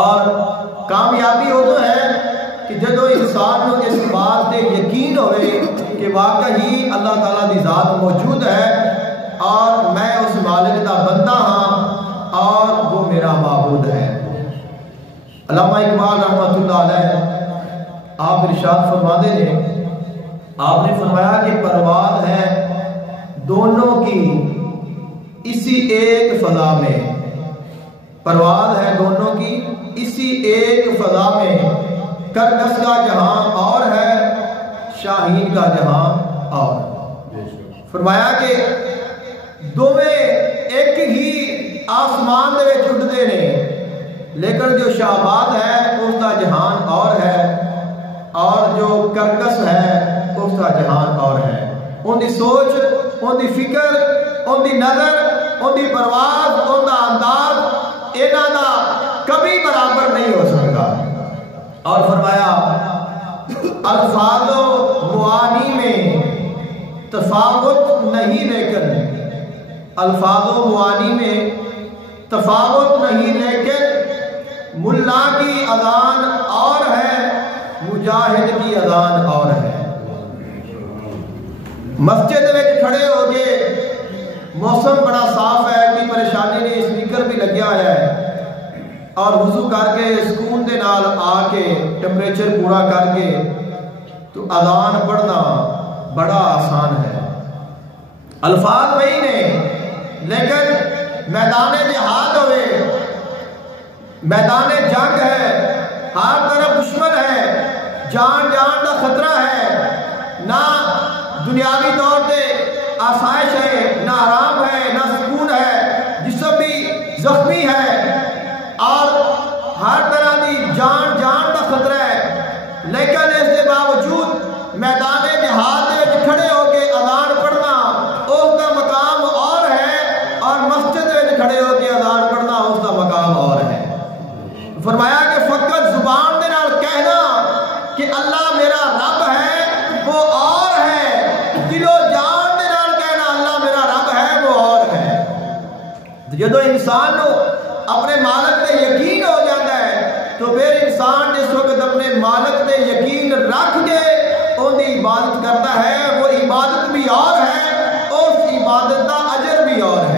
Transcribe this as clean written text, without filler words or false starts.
اور کامیابی ادو ہے کہ جدو انسان کو اس بات سے یقین ہوئے کہ واقعی اللہ تعالیٰ کی ذات موجود ہے اور میں اس مالک کا بندہ ہاں اور وہ میرا معبود ہے۔ علامہ اقبال رحمۃ اللہ علیہ آپ ارشاد فرماتے ہیں، آپ نے فرمایا کہ پرواز ہے دونوں کی اسی ایک فضا میں، پرواز ہے دونوں کی اسی ایک فضا میں، کرکس کا جہاں اور ہے شاہین کا جہاں اور ہے۔ فرمایا کہ دوویں ایک ہی آسمان دے وچ اڑتے ہیں، لیکن جو شہباد ہے اس کا جہان اور ہے اور جو کرکس ہے اس کا جہان اور ہے۔ ان کی سوچ، ان کی فکر، ان کی نظر، ان کی پرواز، ان کا انداز انہاں دا کبھی برابر نہیں ہو سکتا۔ اور فرمایا الفاظ و معانی میں تفاوت نہیں، لیکن الفاظ و معانی میں تفاوت نہیں، لیکن ملا کی اذان اور ہے مجاہد کی اذان اور ہے۔ مسجد میں کھڑے ہو گئے، موسم بڑا صاف ہے، کوئی پریشانی نہیں، اسپیکر بھی لگیا ہے اور وضو کر کے سکون دے نال آ کے ٹمپریچر پورا کر کے تو اذان پڑھنا بڑا آسان ہے۔ الفاظ وہی نے، لیکن میدان جہاد ہوئے، میدان جنگ ہے، ہر طرف دشمن ہے، جان جان کا خطرہ ہے، نہ دنیاوی طور پہ آسائش ہے، نہ آرام ہے، نہ سکون ہے، جسم بھی زخمی ہے اور ہر طرح کی جان کا خطرہ ہے، لیکن اس کے باوجود میدان جہاد میں کھڑے ہو کے اذان پڑھنا اس کا مقام اور ہے، اور مسجد میں کھڑے ہو کے اذان پڑھنا اس کا مقام اور ہے۔ فرمایا کہ فقط زبان دے نال کہنا کہ اللہ میرا رب ہے وہ اور ہے، دل و جان دے نال کہنا اللہ میرا رب ہے وہ اور ہے۔ جدو انسان کو اپنے مالک تے یقین ہو جاتا ہے تو پھر انسان جس وقت اپنے مالک تے یقین رکھ کے ان کی عبادت کرتا ہے، وہ عبادت بھی اور ہے، اس عبادت کا اجر بھی اور ہے۔